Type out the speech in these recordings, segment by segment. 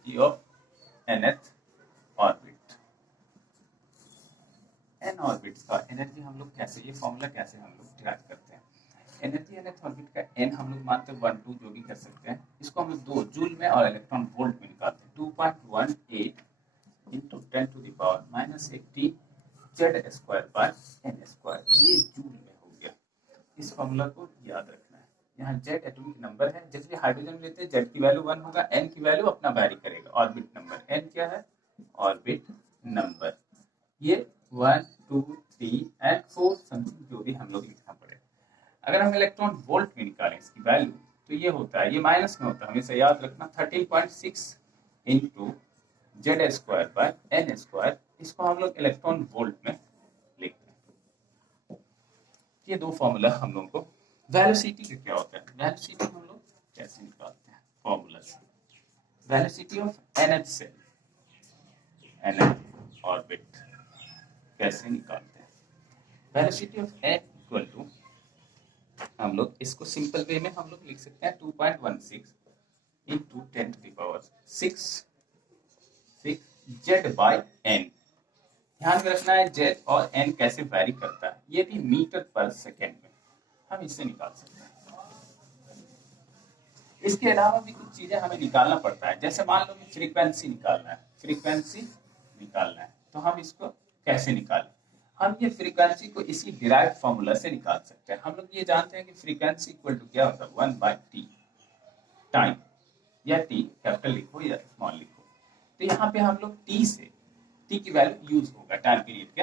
Energy of nth orbit. N orbits का energy हम लोग कैसे, ये फॉर्मूला कैसे हम लोग डिराइव करते हैं। एनर्जी nth ऑर्बिट का एन हम लोग मानते हैं 1 2 जो भी कर सकते हैं, इसको हम लोग 2 जूल में और इलेक्ट्रॉन वोल्ट में निकालते हैं। 2.18 into 10 to the power -80 z square by n square, ये जूल में हो गया। इस फॉर्मूला को याद रखना है। यहाँ z एटॉमिक नंबर है, जैसे हाइड्रोजन लेते हैं z की वैल्यू 1 होगा, n की वैल्यू अपना वैरी करेगा। ऑर्बिट नंबर n क्या है, ऑर्बिट नंबर, ये 1 2 3 एंड 4 समथिंग जो भी हम लोग लिखना पड़ेगा। अगर हम इलेक्ट्रॉन वोल्ट में निकालें इसकी वैल्यू, तो ये होता है, ये माइनस में होता है, हमेशा याद रखना, 13.6 into Z square by N square, इसको हम लोग इलेक्ट्रॉन वोल्ट में लिखते हैं। ये दो फॉर्मूला हम लोगों को। वेलोसिटी का क्या होता है, वेलोसिटी हम लोग कैसे निकालते हैं फॉर्मूला से। Velocity of nth shell, nth orbit कैसे निकालते हैं। Velocity of N equal to, हम लोग इसको सिंपल वे में हम लोग लिख सकते हैं 2.16 into 10 to the power 6 Z by N. ध्यान में रखना है जेड और एन कैसे वैरी करता है, ये भी मीटर पर सेकेंड में हम इससे निकाल सकते हैं। इसके अलावा भी कुछ चीजें हमें निकालना पड़ता है, जैसे मान लो फ्रीक्वेंसी निकालना है, फ्रीक्वेंसी निकालना है, तो हम इसको कैसे निकालें। हम ये फ्रीक्वेंसी को इसी डिराइव्ड फॉर्मूला से निकाल सकते हैं। हम लोग ये जानते हैं कि फ्रीक्वेंसी इक्वल टू क्या होता है, 1/t टाइम, या टी कैपिटल लिखो या स्मॉल लिखो। तो यहाँ पे हम लोग टी से, टी की वैल्यू यूज होगा टाइम पीरियड के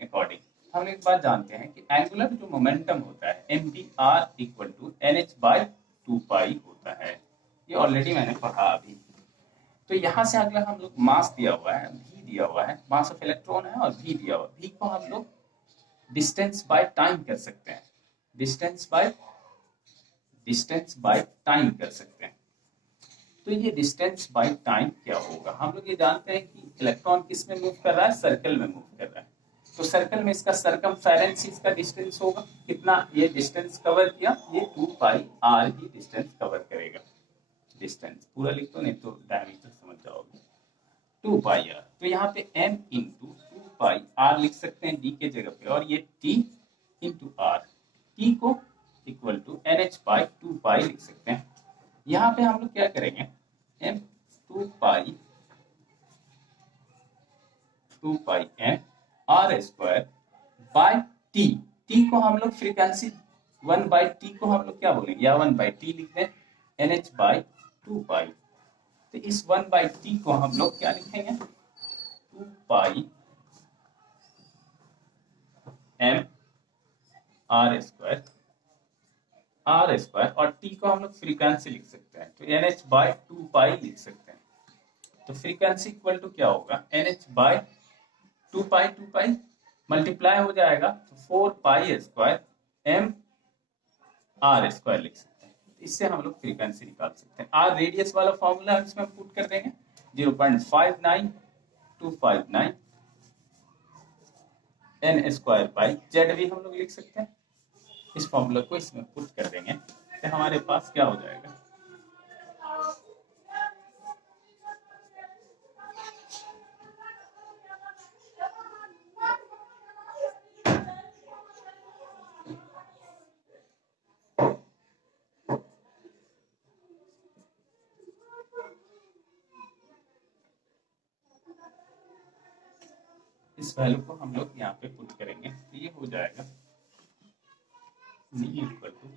अकॉर्डिंग। हम लोग एक बात जानते हैं कि एंगुलर जो मोमेंटम होता है mdr इक्वल टू nh/2 होता है, ये ऑलरेडी मैंने पढ़ा अभी। तो यहाँ से अगला हम लोग मास दिया हुआ है, v दिया हुआ है, मास ऑफ इलेक्ट्रॉन है, और v दिया हुआ है, v को हम लोग डिस्टेंस बाय टाइम कर सकते हैं, डिस्टेंस बाय टाइम कर सकते हैं। तो ये डिस्टेंस बाय टाइम क्या होगा, हम लोग ये जानते हैं कि इलेक्ट्रॉन किस में मूव कर रहा है, सर्कल में मूव कर रहा है। तो सर्कल में इसका सरकमफेरेंस, इसका डिस्टेंस होगा कितना, ये डिस्टेंस कवर किया, ये 2πr ही डिस्टेंस कवर करेगा। डिस्टेंस पूरा लिख दो, नहीं तो डायमीटर समझ जाओगे, 2πr। तो यहाँ पे m इंटू 2πr लिख सकते हैं d के जगह पे, और ये t इंटू r, t को इक्वल टू nh/2 लिख सकते हैं। यहाँ पे हम लोग क्या करेंगे, m 2πm r square by t, t को हम लोग फ्रीक्वेंसी 1/t को हम लोग क्या बोलेंगे, या 1/t लिख दें, nh/2 तो इस 1/t को हम लोग क्या लिखेंगे, 2πm r स्क्वायर और t को हम लोग फ्रीक्वेंसी लिख सकते हैं, तो nh/2 लिख सकते हैं। तो फ्रीक्वेंसी इक्वल टू क्या होगा, nh/2 मल्टीप्लाई हो जाएगा, तो 4π² m r स्क्वायर लिख सकते हैं। इससे हम लोग फ्रीक्वेंसी निकाल सकते हैं। r रेडियस वाला फॉर्मूला हम इसमें पुट कर देंगे, 0.59259 n स्क्वायर बाई जेड भी हम लोग लिख सकते हैं। इस फॉर्मूला को इसमें पुट कर देंगे तो हमारे पास क्या हो जाएगा, इस वैल्यू को हम लोग यहाँ पे पुट करेंगे, तो ये हो जाएगा v इक्वल टू,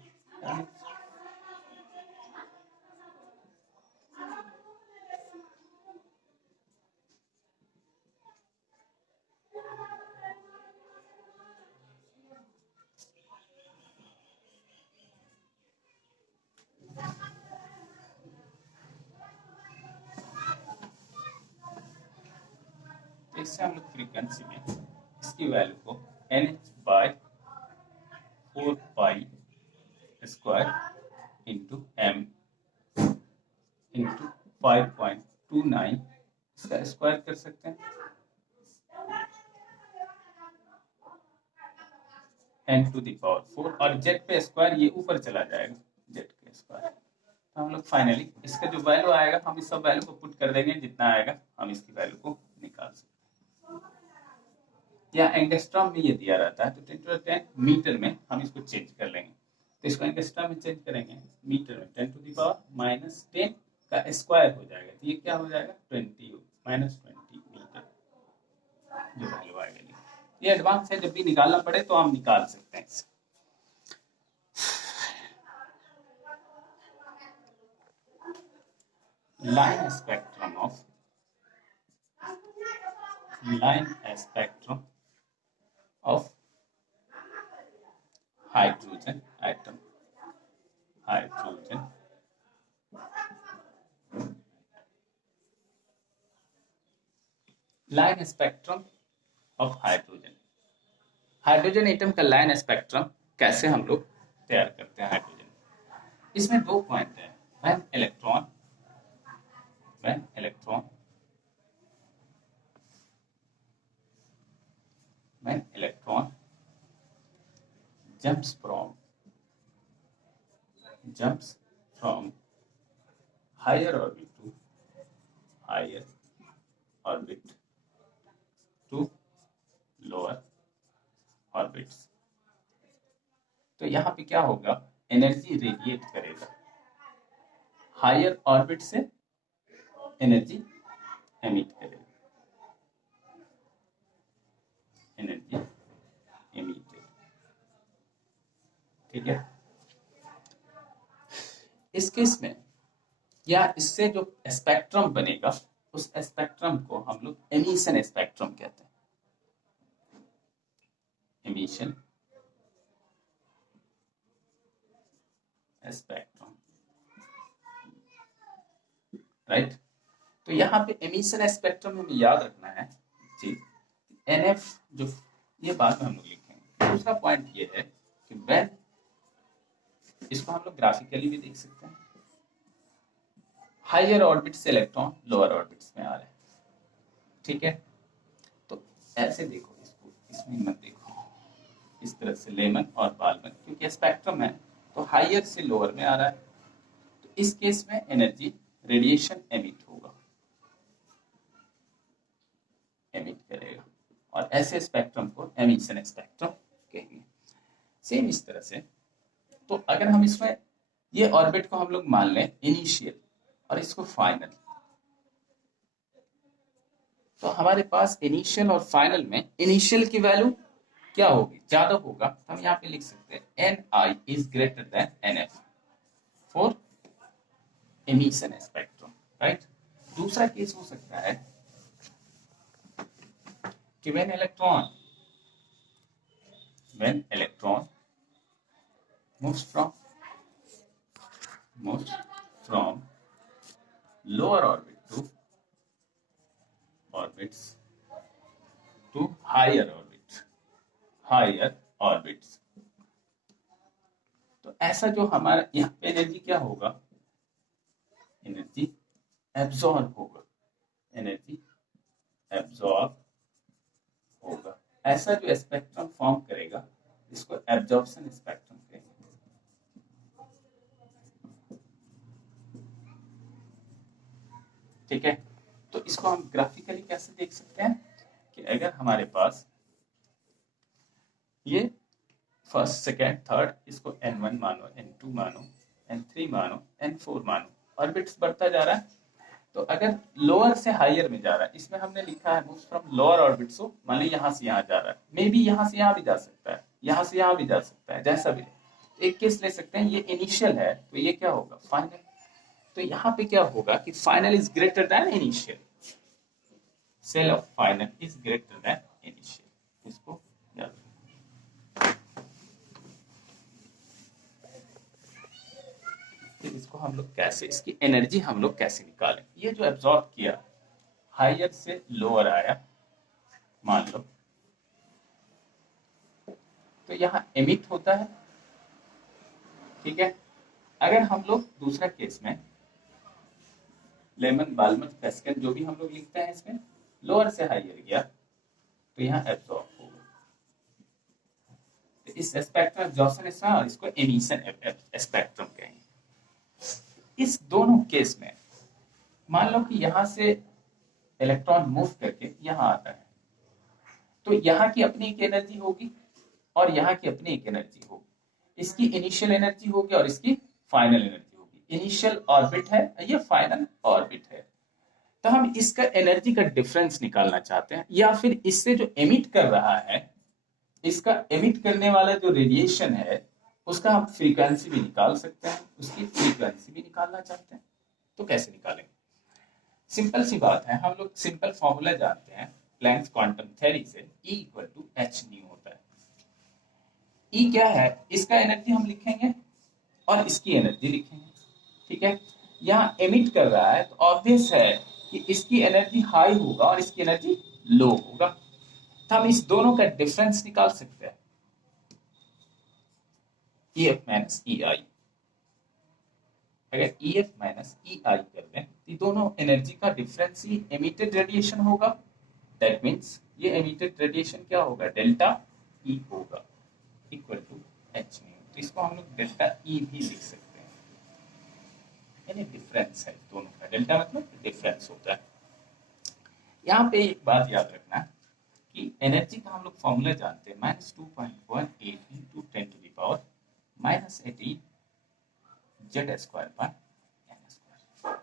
इससे हम लोग फ्रीक्वेंसी में इसकी वैल्यू को nh/4π² इंटू m इंटू 5.29 इसका स्क्वायर कर सकते हैं, n टू द पावर 4, और जेड पे स्क्वायर ये ऊपर चला जाएगा, जेड के स्क्वायर तो हम लोग फाइनली इसका जो वैल्यू आएगा हम इस सब वैल्यू को पुट कर देंगे, जितना आएगा हम इसकी वैल्यू को निकाल सकते हैं। या एंगस्ट्रॉम में ये दिया रहता है तो 10 मीटर में हम इसको चेंज कर लेंगे, तो इसको एंगस्ट्रॉम में चेंज करेंगे, मीटर में 10⁻⁻10 का स्क्वायर हो जाएगा, तो ये क्या हो जाएगा 20 -20 मीटर जो वैल्यू आएगा। ये एडवांस है, जब भी निकालना पड़े तो हम निकाल सकते हैं इसे। line spectrum of hydrogen atom. Line spectrum of hydrogen atom का लाइन स्पेक्ट्रम कैसे हम लोग तैयार करते हैं हाइड्रोजन। इसमें दो पॉइंट है, when electron jumps from higher orbit to lower orbits, तो यहाँ पे क्या होगा, एनर्जी रेडिएट करेगा, हायर ऑर्बिट से एनर्जी एमिट करेगा, एनर्जी एमिटेड, ठीक है। इस केस में या इससे जो स्पेक्ट्रम बनेगा उस स्पेक्ट्रम को हम लोग एमिशन स्पेक्ट्रम कहते हैं, एमिशन स्पेक्ट्रम, राइट। तो यहाँ पे एमिशन स्पेक्ट्रम हमें याद रखना है जी, NF जो ये बाद में हम लोग लिखेंगे। दूसरा पॉइंट ये है कि व्हेन, इसको हम लोग ग्राफिकली भी देख सकते हैं, हायर ऑर्बिट से इलेक्ट्रॉन लोअर ऑर्बिट्स में आ रहे हैं, ठीक है। तो ऐसे देखो इसको, इसमें मत देखो इस तरह से लेमन और बालमन, क्योंकि स्पेक्ट्रम है तो हायर से लोअर में आ रहा है, तो इस केस में एनर्जी रेडिएशन एमिट होगा, एमिट करेगा, और ऐसे स्पेक्ट्रम को एमिशन स्पेक्ट्रम कहेंगे। सेम इस तरह से, तो अगर हम इसमें ये ऑर्बिट को हम लोग मान लें इनिशियल और इसको फाइनल, तो हमारे पास इनिशियल और फाइनल में इनिशियल की वैल्यू क्या होगी, ज्यादा होगा, तो हम यहाँ पे लिख सकते हैं Ni is greater then NF for emission spectrum, right. दूसरा केस हो सकता है कि when electron moves from lower orbits to higher orbits, तो ऐसा जो हमारा यहाँ पे एनर्जी क्या होगा, एनर्जी एब्जॉर्ब होगा, ऐसा जो स्पेक्ट्रम फॉर्म करेगा इसको एब्जॉर्प्शन स्पेक्ट्रम कहेंगे, ठीक है। तो इसको हम ग्राफिकली कैसे देख सकते हैं कि अगर हमारे पास ये फर्स्ट सेकेंड थर्ड, इसको N1 मानो, N2 मानो, N3 मानो, N4 मानो, ऑर्बिट्स बढ़ता जा रहा है, तो अगर लोअर से हायर में जा रहा है, इसमें हमने लिखा है मूव्स फ्रॉम लोअर ऑर्बिट्स, हो मान ली यहाँ से यहाँ जा रहा है, मे बी यहाँ से यहाँ भी जा सकता है, यहाँ से यहाँ भी जा सकता है, जैसा भी। एक केस ले सकते हैं, ये इनिशियल है तो ये क्या होगा फाइनल, तो यहाँ पे क्या होगा कि final is greater than initial, shell of final is greater than initial, इसको याद रखना। फिर इसको हम लोग कैसे, इसकी एनर्जी हम लोग कैसे निकालें, ये जो एब्जॉर्ब किया हायर से लोअर आया मान लो, तो यहाँ एमिट होता है, ठीक है। अगर हम लोग दूसरा केस में लेमन बालमन पेस्कल जो भी हम लोग लिखते हैं, इसमें लोअर से हायर गया तो यहाँ एब्जॉर्ब होगा, तो इस स्पेक्ट्रम एब्जॉर्प्शन, इसको एमिशन स्पेक्ट्रम कहेंगे। इस दोनों केस में मान लो कि यहां से इलेक्ट्रॉन मूव करके यहां आता है, तो यहाँ की अपनी एक एनर्जी होगी और यहाँ की अपनी एक एनर्जी होगी। इसकी इनिशियल एनर्जी होगी और इसकी फाइनल एनर्जी होगी। इनिशियल ऑर्बिट है, ये फाइनल ऑर्बिट है। तो हम इसका एनर्जी का डिफरेंस निकालना चाहते हैं, या फिर इससे जो एमिट कर रहा है, इसका एमिट करने वाला जो रेडिएशन है उसका हम फ्रीक्वेंसी भी निकाल सकते हैं, उसकी फ्रीक्वेंसी भी निकालना चाहते हैं। तो कैसे निकालेंगे? सिंपल सी बात है, हम लोग सिंपल फॉर्मूला जानते हैं प्लैंक्स क्वांटम थ्योरी से, E equal to H nu होता है। E क्या है? इसका एनर्जी हम लिखेंगे और इसकी एनर्जी लिखेंगे, ठीक है। यहाँ एमिट कर रहा है तो ऑब्वियस है कि इसकी एनर्जी हाई होगा और इसकी एनर्जी लो होगा, तो हम इस दोनों का डिफरेंस निकाल सकते हैं, EF माइनस EI। अगर EF माइनस EI कर दें तो दोनों एनर्जी का डिफरेंस ही एमिटेड रेडिएशन होगा। दैट मीन्स ये एमिटेड रेडिएशन क्या होगा? डेल्टा E होगा, इक्वल टू एच न्यू। तो इसको हम लोग डेल्टा E भी लिख सकते हैं, यानी डिफरेंस है दोनों का। डेल्टा मतलब डिफरेंस होता है। यहाँ पे एक बात याद रखना कि एनर्जी का हम लोग फॉर्मूला जानते हैं, -2.18 into 10 to the power -18 Z square by N square.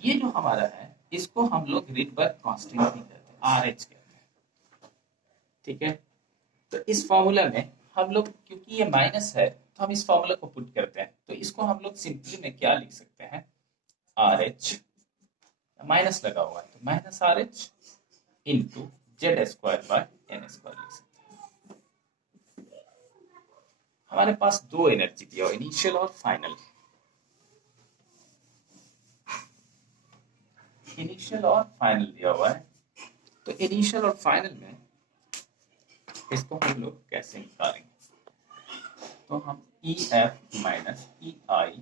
ये जो हमारा है इसको हम लोग रिडबर्ग कांस्टेंट भी कहते हैं, RH कहते हैं, ठीक है। तो इस फॉर्मूला में हम लोग, क्योंकि ये माइनस है तो हम इस फॉर्मूला को पुट करते हैं, तो इसको हम लोग सिंपली में क्या लिख सकते हैं? RH, माइनस लगा हुआ है तो minus RH into Z square by N square लिख सकते हैं। हमारे पास दो एनर्जी दिया, इनिशियल और फाइनल। इनिशियल और फाइनल दिया हुआ है, तो इनिशियल और फाइनल में इसको हम लोग कैसे निकालेंगे? तो हम EF minus EI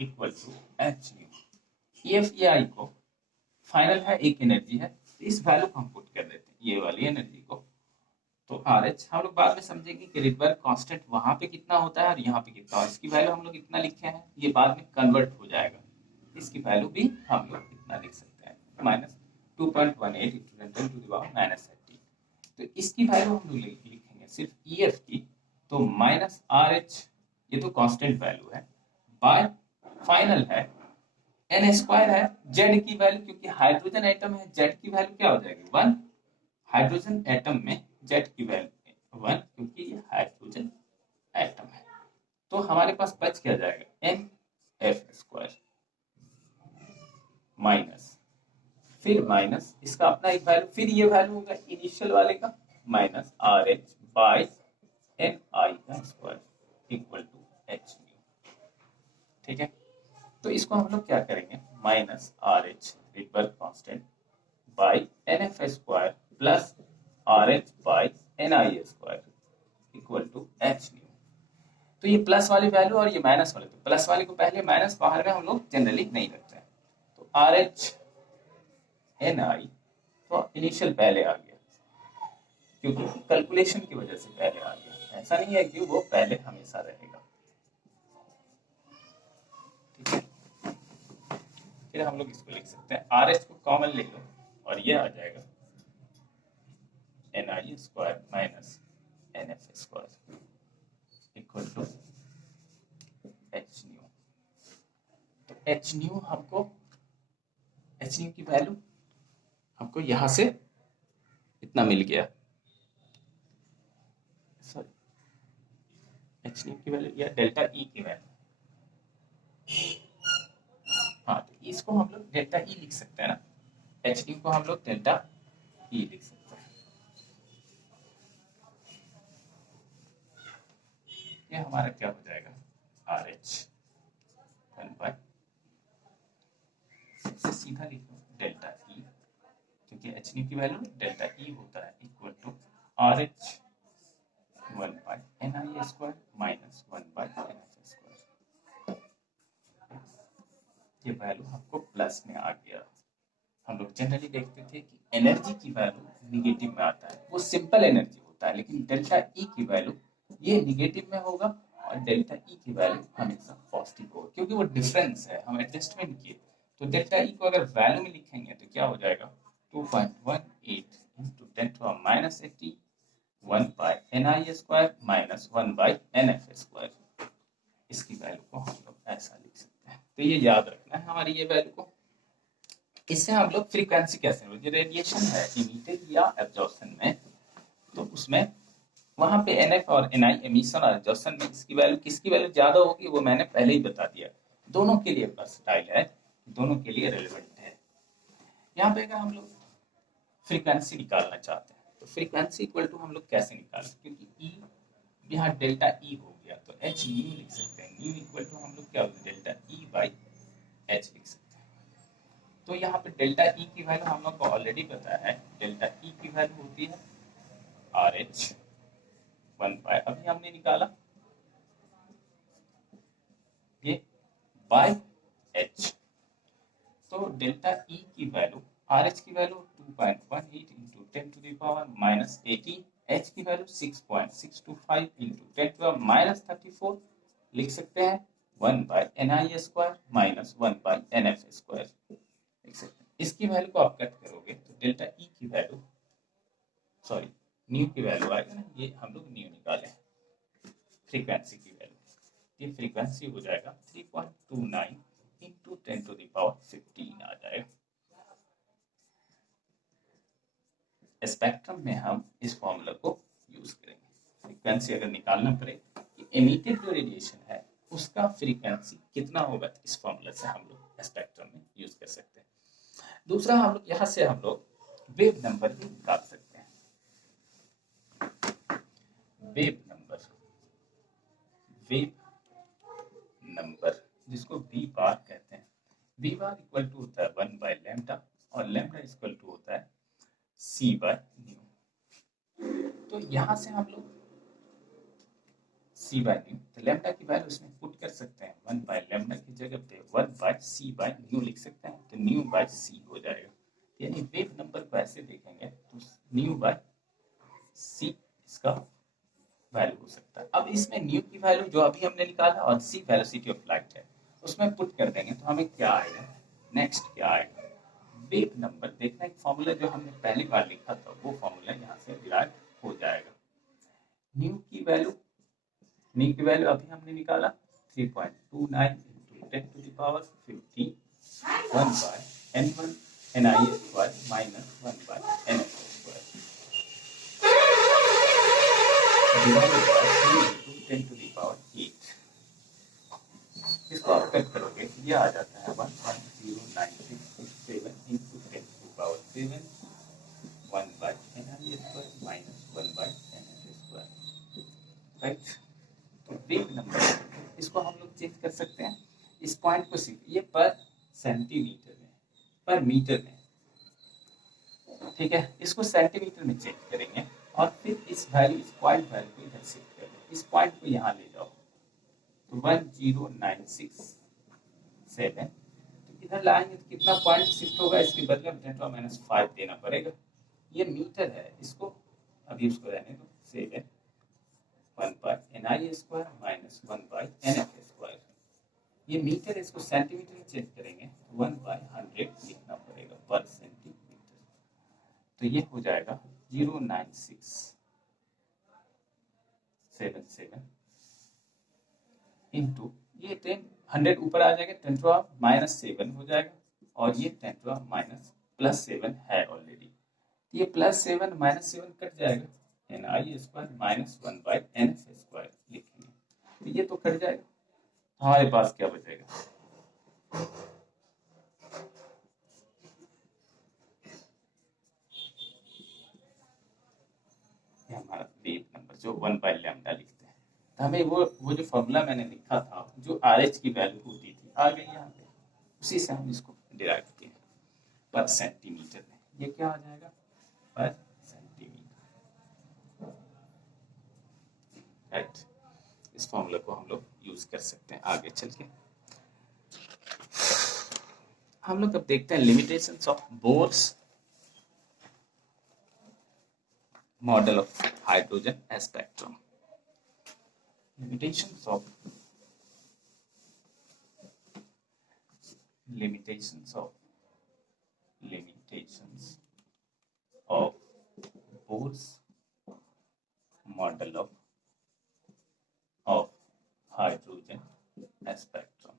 equal to H nu. EF EI को फाइनल है, एक एनर्जी है, तो इस वैल्यू को हम पुट कर देते हैं, ये वाली एनर्जी को। तो RH हम लोग बाद में समझेंगे कि रिडबर्ग कांस्टेंट वहां पे कितना होता है और यहाँ पे कितना है। इसकी वैल्यू हम लोग इतना लिखे हैं, ये बाद में कन्वर्ट हो जाएगा, इसकी वैल्यू भी हम लोग इतना लिख सकते हैं, -2.18 इंटू 10 टू द पावर -18। तो इसकी वैल्यू हम लोग लिखेंगे सिर्फ EF की, तो -RH, ये तो कांस्टेंट वैल्यू है, बाय फाइनल है एन स्क्वायर है, जेड की वैल्यू, क्योंकि हाइड्रोजन एटम है, जेड की वैल्यू क्या हो जाएगी? 1। हाइड्रोजन एटम में जेड की वैल्यू 1, क्योंकि ये हाइड्रोजन एटम है। तो हमारे पास बच क्या जाएगा? NF स्क्वायर माइनस, फिर माइनस इसका अपना एक वैल्यू, फिर ये वैल्यू होगा इनिशियल वाले का माइनस RH बाय NI का square equal to H nu, ठीक है। तो इसको हम लोग क्या करेंगे? -RH Rydberg constant by NF square plus RH by NI square equal to H nu. तो ये प्लस वाली वैल्यू और ये माइनस वाले, तो प्लस वाले को पहले, माइनस बाहर में हम लोग जनरली नहीं रखते हैं। तो RH NI तो इनिशियल पहले आ गया, क्योंकि कैलकुलेशन की वजह से पहले आ गया, ऐसा नहीं है कि वो पहले हमेशा रहेगा, ठीक है। फिर हम लोग इसको लिख सकते हैं, RH को कॉमन ले लो और ये आ जाएगा NI square minus NF square equal to H nu. तो एच न्यू हमको, एच न्यू की वैल्यू हमको यहां से इतना मिल गया, सॉरी एच न्यू की वैल्यू या डेल्टा E की वैल्यू, हाँ, तो इसको हम लोग डेल्टा E लिख सकते हैं ना, एच न्यू को हम लोग डेल्टा E लिख सकते हैं। ये हमारा क्या हो जाएगा? RH 1 बाय, सबसे सीधा लिख लो डेल्टा E, क्योंकि एच न्यू की वैल्यू डेल्टा E होता है, equal to RH 1 by NI square minus 1 by NF square. ये वैल्यू हमको प्लस में आ गया। हम लोग जनरली देखते थे कि एनर्जी की वैल्यू निगेटिव में आता है, वो सिंपल एनर्जी होता है, लेकिन डेल्टा E की वैल्यू ये निगेटिव में होगा और डेल्टा ई की वैल्यू हमेशा पॉजिटिव हो, क्योंकि वो डिफरेंस है, हम एडजस्टमेंट किए। तो डेल्टा ई को अगर वैल्यू में लिखेंगे तो क्या हो जाएगा 2.18 into 10⁻80 1 by NI square minus 1 by NF square. इसकी वैल्यू को हम लोग ऐसा लिख सकते हैं। तो ये याद रखना है हमारी ये वैल्यू को। इससे हम लोग फ्रीक्वेंसी कैसे, रेडिएशन है इमिटेड या एब्जॉर्प्शन में, तो उसमें वहां पे NF और NI एमिशन और एब्जॉर्प्शन में इसकी वैल्यू, किसकी वैल्यू ज्यादा होगी वो मैंने पहले ही बता दिया। दोनों के लिए वर्सटाइल है, दोनों के लिए रेलेवेंट है। यहाँ पे अगर हम लोग फ्रीक्वेंसी निकालना चाहते हैं तो फ्रीक्वेंसी इक्वल टू हम लोग कैसे निकालें, क्योंकि ई यहाँ डेल्टा ई हो गया तो एच न्यू लिख सकते हैं। न्यू इक्वल टू हम लोग क्या होगा डेल्टा ई बाई एच लिख सकते हैं। तो यहाँ पे डेल्टा ई की वैल्यू हम लोग को ऑलरेडी पता है, डेल्टा ई की वैल्यू होती है आर एच 1 बाय, अभी हमने निकाला ये बाय एच। तो डेल्टा ई की वैल्यू, आर एच की value 2.18 into 10 to the power minus 18, H की value 6.625 into 10 to the minus 34 लिख सकते हैं 1 by NI square minus 1 by NF square लिख सकते हैं। इसकी वैल्यू को आप कट करोगे तो डेल्टा ई की वैल्यू, सॉरी न्यू की वैल्यू आएगा ना, ये हम लोग न्यू निकाले फ्रीक्वेंसी की वैल्यू, ये फ्रीक्वेंसी हो जाएगा 3.29 इंटू 10 टू द पावर 15 आ जाएगा। स्पेक्ट्रम में हम इस फॉर्मूला को यूज करेंगे। फ्रीक्वेंसी अगर निकालना पड़े कि एमिटेड जो रेडिएशन है उसका फ्रीक्वेंसी कितना होगा, तो इस फॉर्मूला से हम लोग स्पेक्ट्रम में यूज कर सकते हैं। दूसरा हम लोग यहाँ से हम लोग वेव नंबर भी निकाल सकते हैं। वेव नंबर जिसको वी बार कहते हैं। वी बार इक्वल टू होता है 1 बाय लैम्डा और लैम्डा इक्वल टू होता है सी बाय न्यू। तो यहाँ से हम लोग सी बाय न्यू, तो लैम्डा की वैल्यू इसमें पुट कर सकते हैं। 1 बाय लैम्डा की जगह पे 1 बाय सी बाय न्यू लिख सकते हैं, तो न्यू बाय सी हो जाएगा। यानी वेव नंबर को ऐसे देखेंगे तो न्यू बाय सी इसका वैल्यू हो सकता है। अब इसमें न्यू की वैल्यू जो अभी हमने निकाला और सी वेलोसिटी ऑफ लाइट है उसमें पुट कर देंगे तो हमें क्या आएगा, नेक्स्ट क्या आएगा, वेव नंबर। देखना एक फॉर्मूला जो हमने पहली बार लिखा था वो फॉर्मूला यहाँ से डिराइव हो जाएगा। न्यू की वैल्यू अभी हमने निकाला 3.29 into 10 to the power 50 1 by n1 NI square minus 1 by NF square divided by 3 into 10 to the power 8। इसको आप कट करोगे ये आ जाता है 1.0967 into 10 to the power 7 1 by NI square minus 1 by NF square, right. तो wave number इसको हम लोग चेंज कर सकते हैं। इस पॉइंट को सिर्फ ये पर सेंटीमीटर में, पर मीटर में, ठीक है, इसको सेंटीमीटर में चेंज करेंगे और फिर इस वैल्यू, इस पॉइंट वैल्यू को इधर शिफ्ट कर दें। इस पॉइंट को यहाँ ले जाओ तो 10967, तो इधर लाएंगे तो कितना पॉइंट शिफ्ट होगा, इसके बदले में 10⁻5 देना पड़ेगा। ये मीटर है, इसको अभी उसको रहने दो 7 1 by NI square minus 1 by NF square. ये मीटर, इसको सेंटीमीटर में चेंज करेंगे 1 बाय 100 लिखना पड़ेगा पर सेंटीमीटर। तो ये हो जाएगा 09677 इंटू ये 100 ऊपर आ जाएगा 10⁻⁻7 हो जाएगा और ये 10⁻+7 है ऑलरेडी। ये +7 -7 कट जाएगा, NI square minus 1 by NF square लिखेंगे तो ये तो कट जाएगा। हमारे पास क्या बचेगा, ये हमारा वेव नंबर जो 1 बाय लैम्डा लिखते हैं। तो हमें वो जो फॉर्मूला मैंने लिखा था जो RH की वैल्यू होती थी आ गई यहाँ पे, उसी से हम इसको डिराइव किए पर सेंटीमीटर में। ये क्या आ जाएगा पर सेंटीमीटर, राइट। इस फॉर्मूला को हम लोग यूज कर सकते हैं आगे चल के। हम लोग अब देखते हैं limitations of Bohr's model of hydrogen spectrum. limitations of Bohr's model of hydrogen spectrum.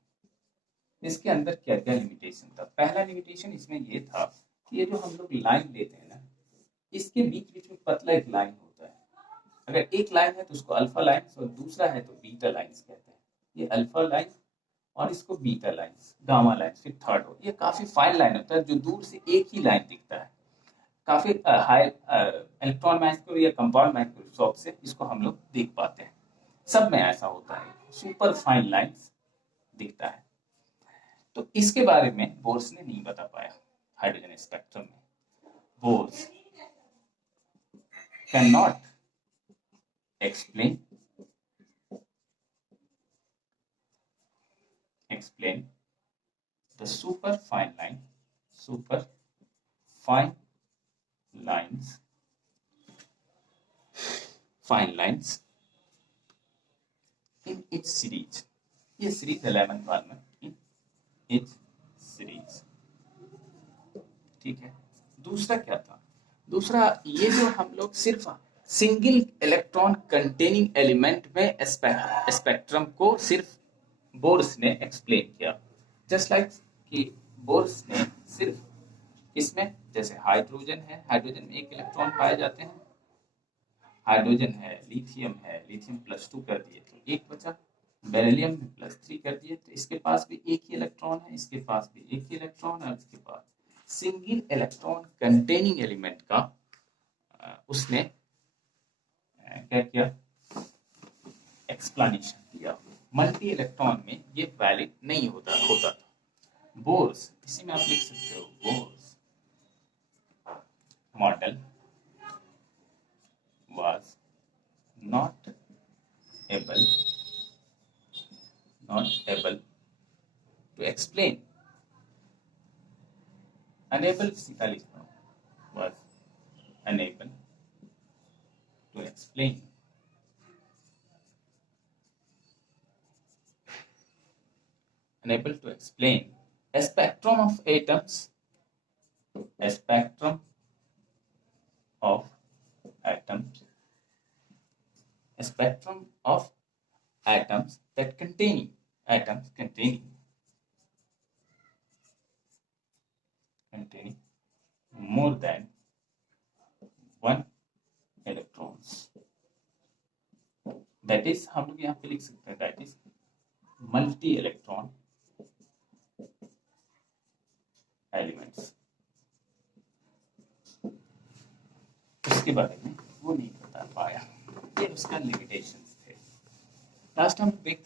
इसके अंदर क्या क्या लिमिटेशन था? पहला लिमिटेशन इसमें ये था कि ये जो हम लोग लाइन लेते हैं ना, इसके बीच बीच में पतला एक लाइन होता है। अगर एक लाइन है तो उसको अल्फा लाइन और दूसरा है तो बीटा लाइन्स कहते हैं। ये अल्फा लाइन और इसको बीटा लाइन्स, गामा लाइन्स, फिर थर्ड हो। ये काफी फाइन लाइन होता है जो दूर से एक ही लाइन दिखता है। काफी हाई इलेक्ट्रॉन माइक्रोस्कोप या कंपाउंड माइक्रोस्कोप से इसको हम लोग देख पाते हैं। सब में ऐसा होता है, सुपर फाइन लाइन्स दिखता है। तो इसके बारे में बोर्स ने नहीं बता पाया हाइड्रोजन स्पेक्ट्रम में। Bohr's can not explain the super fine lines in its series। ये सीरीज 11 बार में in its series, ठीक है। दूसरा क्या था? दूसरा ये जो हम लोग सिर्फ सिंगल इलेक्ट्रॉन कंटेनिंग एलिमेंट में स्पेक्ट्रम को सिर्फ बोर्स ने एक्सप्लेन किया। जस्ट लाइक कि बोर्स ने सिर्फ इसमें, जैसे हाइड्रोजन है, हाइड्रोजन में एक इलेक्ट्रॉन पाए जाते हैं। हाइड्रोजन है, लिथियम +2 कर दिए तो एक बचा। बेरिलियम में +3 कर दिए तो इसके पास भी एक ही इलेक्ट्रॉन है, इसके पास भी एक ही इलेक्ट्रॉन है, इसके पास सिंगल इलेक्ट्रॉन कंटेनिंग एलिमेंट का उसने क्या किया? एक्सप्लेनेशन दिया। मल्टी इलेक्ट्रॉन में ये वैलिड नहीं होता था। बोर्स, इसी में आप लिख सकते हो, Bohr's model was not able to explain, unable सीधा लिखना, was unable to explain a spectrum of atoms, that containing more than one electrons। That is, हम लोग यहाँ पे लिख सकते हैं, that is multi electron elements. उसके बारे में वो नहीं बता पाया, ये उसका लिमिटेशंस थे। लास्ट हम देखते हैं